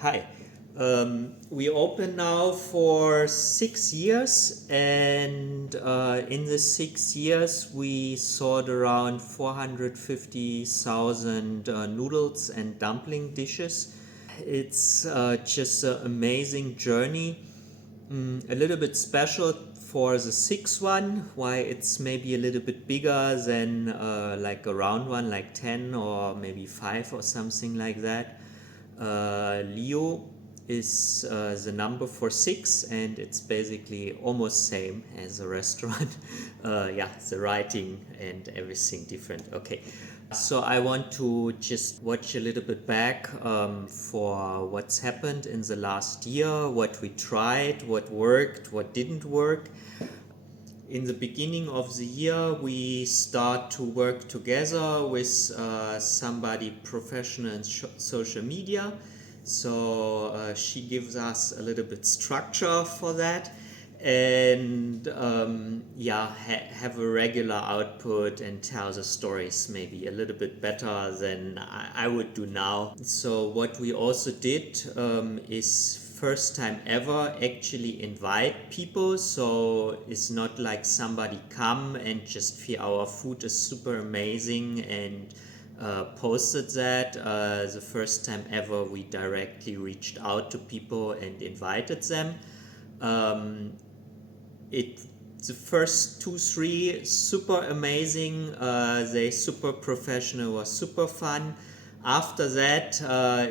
Hi. We open now for 6 years, and in the 6 years, we sold around 450,000 noodles and dumpling dishes. It's just an amazing journey. A little bit special for the sixth one, why it's maybe a little bit bigger than like a round one, like 10 or maybe 5 or something like that. LIU is the number for 6, and it's basically almost same as a restaurant. Yeah, the writing and everything different. Okay. So I want to just watch a little bit back for what's happened in the last year, what we tried, what worked, what didn't work. In the beginning of the year, we start to work together with somebody professional in social media. So she gives us a little bit structure for that, and have a regular output and tell the stories maybe a little bit better than I would do now. So what we also did is first time ever actually invite people, so it's not like somebody come and just feel our food is super amazing and posted that. The first time ever we directly reached out to people and invited them. The first 2 3 super amazing, they super professional, was super fun. After that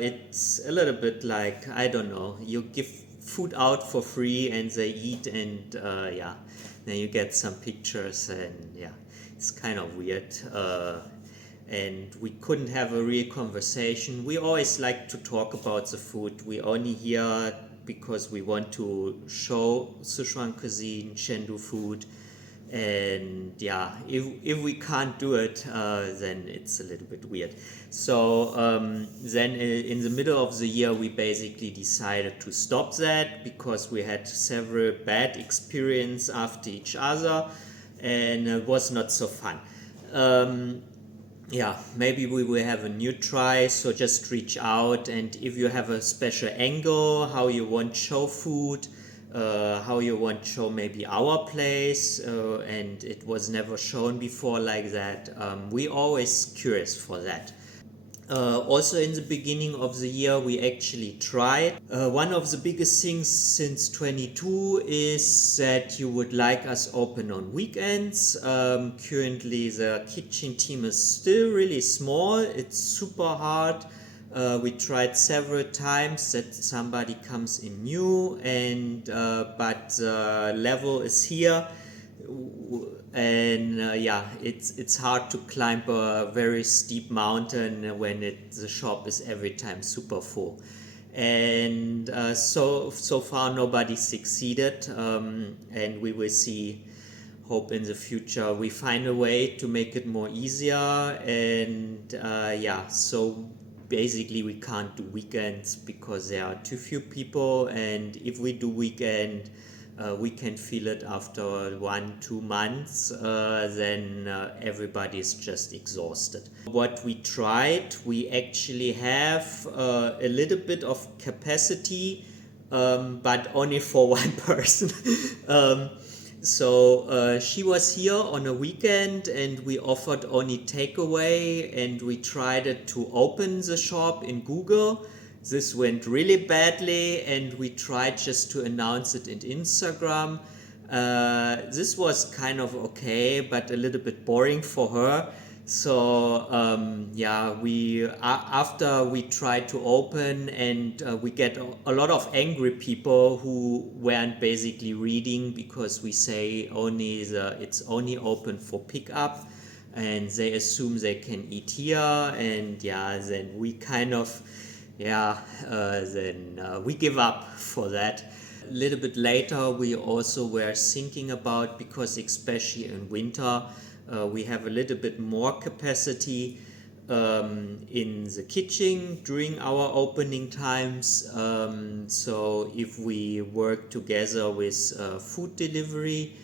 it's a little bit like, I don't know, you give food out for free and they eat, and then you get some pictures, and it's kind of weird. And we couldn't have a real conversation. We always like to talk about the food. We only here because we want to show Sichuan cuisine, Chengdu food, and if we can't do it, then it's a little bit weird. So then in the middle of the year, we basically decided to stop that because we had several bad experiences after each other, and it was not so fun. Maybe we will have a new try, so just reach out, and if you have a special angle, how you want show food, how you want show maybe our place, and it was never shown before like that, we always curious for that. Also in the beginning of the year we actually tried. One of the biggest things since 22 is that you would like us open on weekends. Currently the kitchen team is still really small. It's super hard. We tried several times that somebody comes in new, and but the level is here, and it's hard to climb a very steep mountain when the shop is every time super full, and so far nobody succeeded, and we will see. Hope in the future we find a way to make it more easier, and so basically we can't do weekends because there are too few people, and if we do weekend, we can feel it after 1-2 months, then everybody is just exhausted. What we tried, we actually have a little bit of capacity, but only for one person. So she was here on a weekend, and we offered only takeaway, and we tried it to open the shop in Google. This went really badly, and we tried just to announce it in Instagram. This was kind of okay, but a little bit boring for her. So after we tried to open, and we get a lot of angry people who weren't basically reading, because we say it's only open for pickup, and they assume they can eat here, and then we kind of we give up for that. A little bit later we also were thinking about, because especially in winter we have a little bit more capacity in the kitchen during our opening times, so if we work together with food delivery,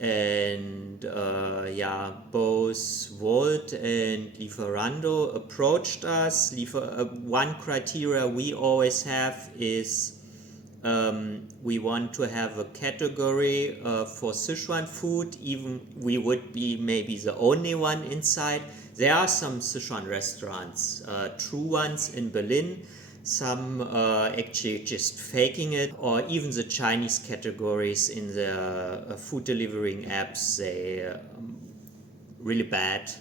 And yeah, both Volt and Lieferando approached us. One criteria we always have is we want to have a category for Sichuan food, even we would be maybe the only one inside. There are some Sichuan restaurants, true ones in Berlin, some actually just faking it, or even the Chinese categories in the food delivering apps, they really bad,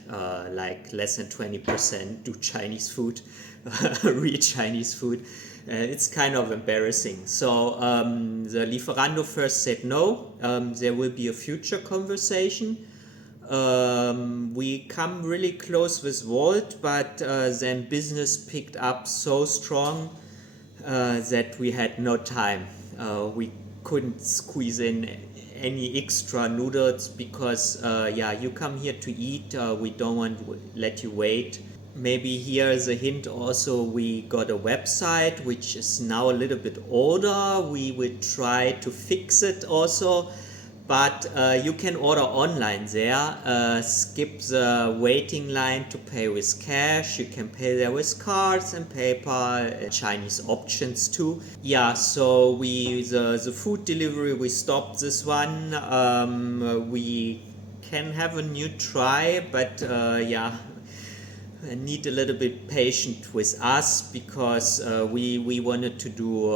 like less than 20% do Chinese food, real Chinese food. It's kind of embarrassing. So the Lieferando first said no, there will be a future conversation. We come really close with Volt, but then business picked up so strong that we had no time. We couldn't squeeze in any extra noodles because yeah, you come here to eat, we don't want to let you wait. Maybe here is a hint also, we got a website which is now a little bit older. We will try to fix it also, but you can order online there, skip the waiting line to pay with cash. You can pay there with cards and PayPal, Chinese options too. Yeah, so the food delivery, we stopped this one. We can have a new try, but yeah, need a little bit patient with us because we wanted to do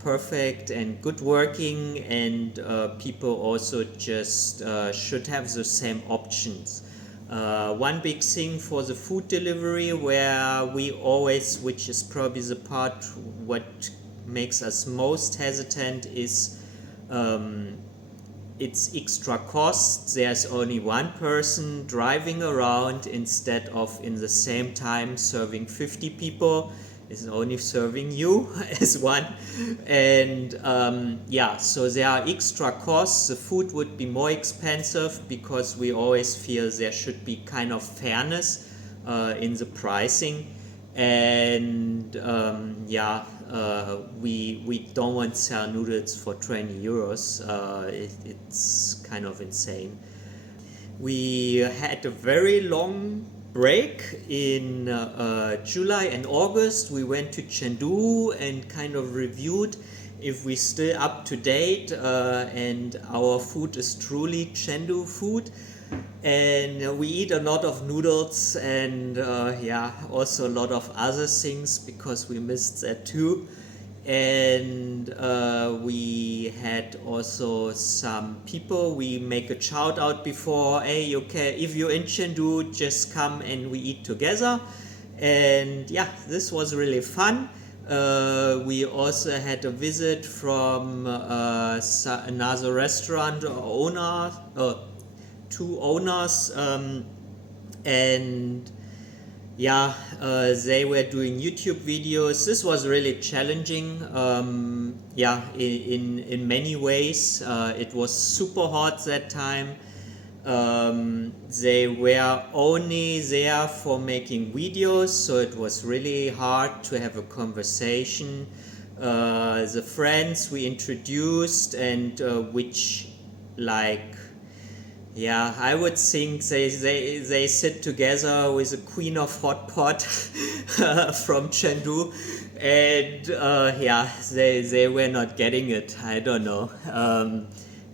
perfect and good working, and people also just should have the same options. One big thing for the food delivery where we always, which is probably the part what makes us most hesitant, is it's extra costs. There's only one person driving around instead of in the same time serving 50 people. It's only serving you as one. And yeah, so there are extra costs. The food would be more expensive because we always feel there should be kind of fairness in the pricing. And yeah, we don't want to sell noodles for 20 euros. It's kind of insane. We had a very long break in July and August. We went to Chengdu and kind of reviewed if we're still up to date, and our food is truly Chengdu food. And we eat a lot of noodles and yeah, also a lot of other things because we missed that too. And we had also some people, we make a shout out before, hey, you can, if you're in Chengdu, just come and we eat together. And yeah, this was really fun. We also had a visit from another restaurant owner, two owners, and yeah, they were doing YouTube videos. This was really challenging, yeah, in many ways. It was super hot that time. They were only there for making videos, so it was really hard to have a conversation. The friends we introduced, and which, like, yeah, I would think they sit together with the queen of hot pot from Chengdu, and yeah, they were not getting it. I don't know.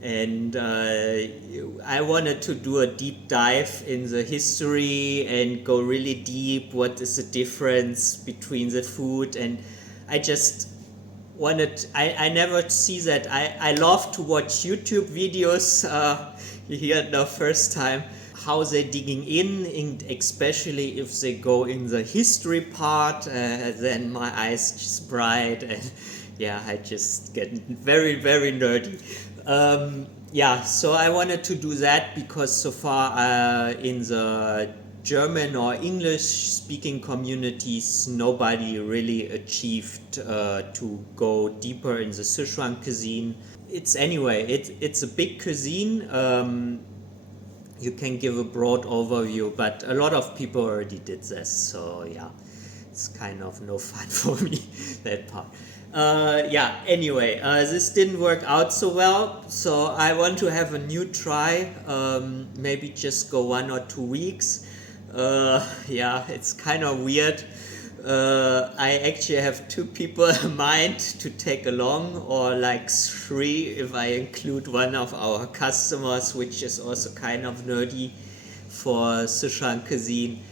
And I wanted to do a deep dive in the history and go really deep. What is the difference between the food? And I just wanted, I never see that. I love to watch YouTube videos here the first time, how they're digging in, especially if they go in the history part, then my eyes just bright, and yeah, I just get very, very nerdy. Yeah, so I wanted to do that because so far in the German or English speaking communities, nobody really achieved to go deeper in the Sichuan cuisine. It's a big cuisine. You can give a broad overview, but a lot of people already did this, so yeah, it's kind of no fun for me, that part. Yeah, anyway, this didn't work out so well, so I want to have a new try. Maybe just go 1 or 2 weeks. Yeah, it's kind of weird. I actually have 2 people in mind to take along, or like 3 if I include one of our customers, which is also kind of nerdy for Sichuan cuisine.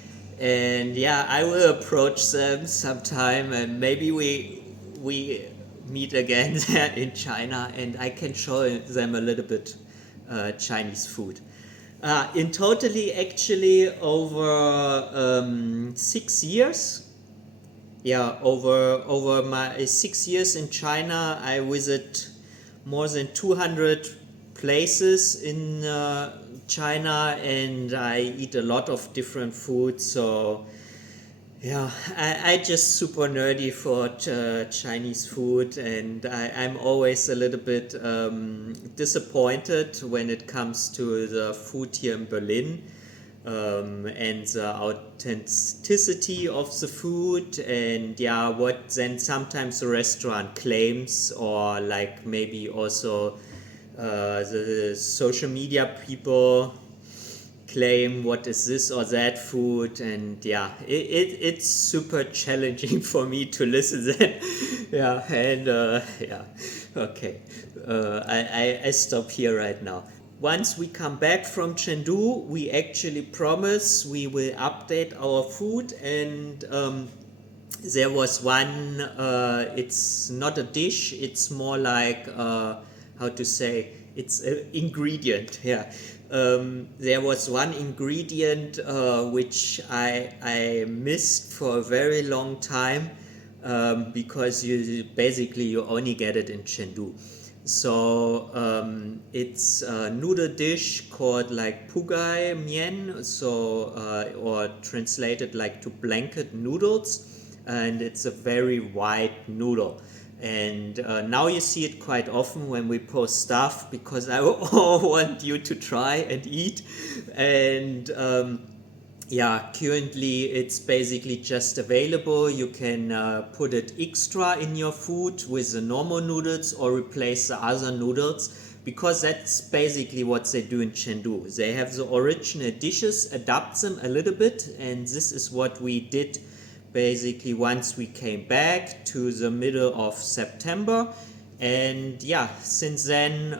And yeah, I will approach them sometime, and maybe we meet again there in China, and I can show them a little bit Chinese food. In totally, actually, over 6 years. Yeah, over my 6 years in China, I visit more than 200 places in China, and I eat a lot of different food. So yeah, I just super nerdy for Chinese food, and I'm always a little bit disappointed when it comes to the food here in Berlin, and the authenticity of the food, and yeah, what then sometimes the restaurant claims, or like maybe also the social media people claim what is this or that food. And yeah, it's super challenging for me to listen then. Yeah, and yeah, okay, I stop here right now. Once we come back from Chengdu, we actually promise we will update our food, and there was one, it's not a dish, it's more like, how to say, it's an ingredient, yeah. There was one ingredient which I missed for a very long time, because you only get it in Chengdu. So it's a noodle dish called like pugai mian, so or translated like to blanket noodles, and it's a very white noodle. And now you see it quite often when we post stuff, because I want you to try and eat. And yeah, currently it's basically just available. You can put it extra in your food with the normal noodles, or replace the other noodles, because that's basically what they do in Chengdu. They have the original dishes, adapt them a little bit, and this is what we did basically once we came back to the middle of September. And yeah, since then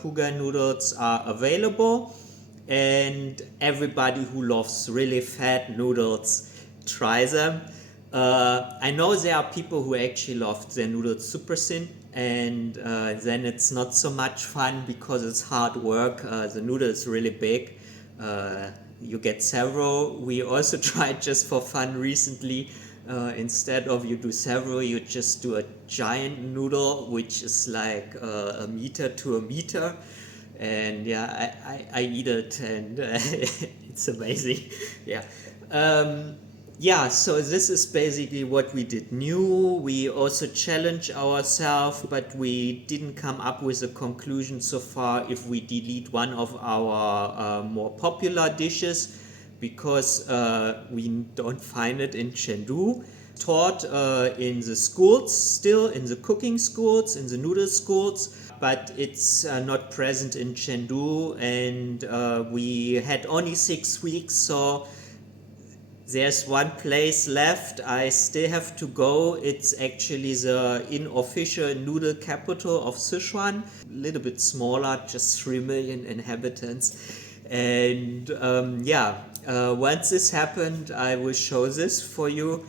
puga noodles are available, and everybody who loves really fat noodles try them. I know there are people who actually love their noodles super thin, and then it's not so much fun because it's hard work. The noodle is really big. You get several. We also tried just for fun recently. Instead of you do several, you just do a giant noodle, which is like a meter to a meter. And yeah, I eat it, and it's amazing. Yeah. Yeah, so this is basically what we did new. We also challenged ourselves, but we didn't come up with a conclusion so far if we delete one of our more popular dishes, because we don't find it in Chengdu. Taught in the schools, still in the cooking schools, in the noodle schools, but it's not present in Chengdu, and we had only 6 weeks, so there's one place left. I still have to go. It's actually the unofficial noodle capital of Sichuan. A little bit smaller, just 3 million inhabitants. And yeah, once this happened, I will show this for you.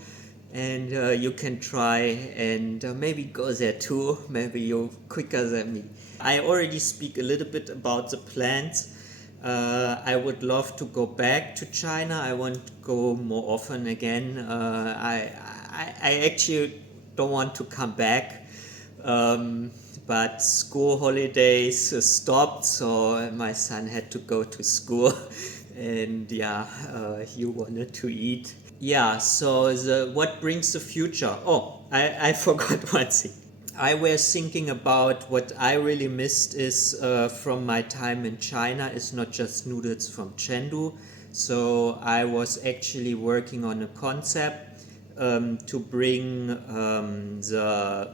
And you can try and maybe go there too. Maybe you're quicker than me. I already speak a little bit about the plans. I would love to go back to China. I want to go more often again. I actually don't want to come back, but school holidays stopped, so my son had to go to school, and yeah, he wanted to eat. Yeah, so what brings the future? Oh, I forgot one thing. I was thinking about what I really missed is from my time in China is not just noodles from Chengdu. So I was actually working on a concept to bring the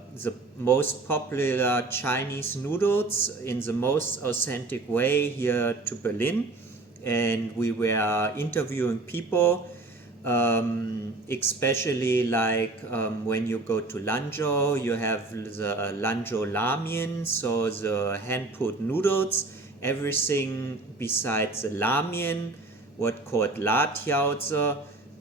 most popular Chinese noodles in the most authentic way here to Berlin. And we were interviewing people, especially like when you go to Lanzhou, you have the Lanzhou Ramen, so the hand-pulled noodles, everything besides the ramen, what called La Tiaozi.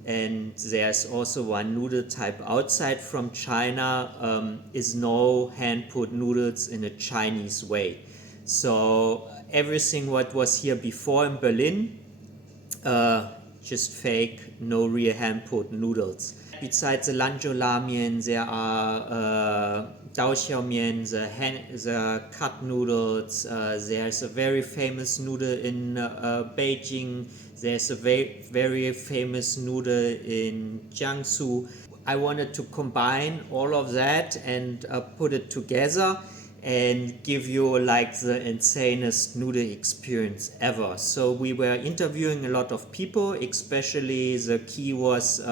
And there's also one noodle type outside from China, is no hand-pulled noodles in a Chinese way. So everything what was here before in Berlin, just fake, no real hand-pulled noodles. Besides the Lanzhou ramen, there are Daoxiaomian, the cut noodles. There's a very famous noodle in Beijing. There's a very famous noodle in Jiangsu. I wanted to combine all of that and put it together and give you like the insanest noodle experience ever. So we were interviewing a lot of people, especially the key was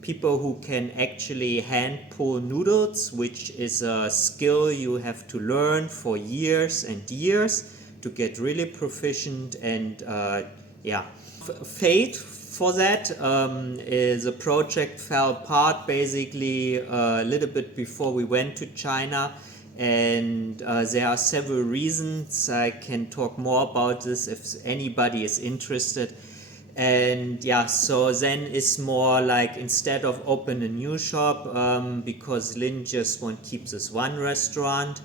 people who can actually hand pull noodles, which is a skill you have to learn for years and years to get really proficient. And fate for that is the project fell apart basically a little bit before we went to China. And there are several reasons. I can talk more about this if anybody is interested. And yeah, so then it's more like instead of open a new shop, because Lin just won't keep this one restaurant,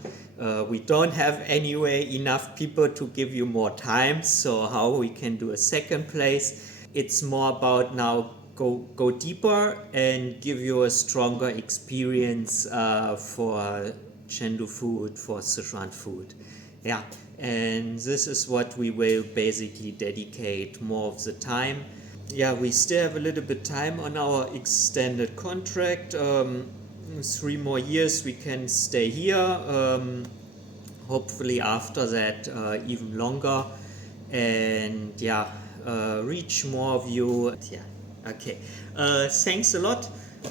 we don't have anyway enough people to give you more time, so how we can do a second place. It's more about now go deeper and give you a stronger experience for Chengdu food, for Sichuan food. Yeah, and this is what we will basically dedicate more of the time. Yeah, we still have a little bit time on our extended contract. 3 more years we can stay here. Hopefully after that even longer. And yeah, reach more of you. Yeah, okay. Thanks a lot.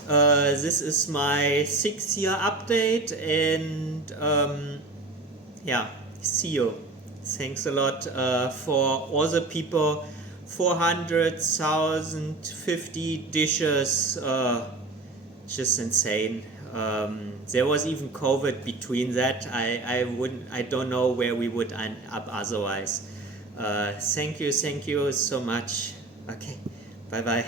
This is my 6th year update, and yeah, see you. Thanks a lot for all the people. 400,050 dishes, just insane. There was even COVID between that. I don't know where we would end up otherwise. Thank you so much. Okay, bye bye.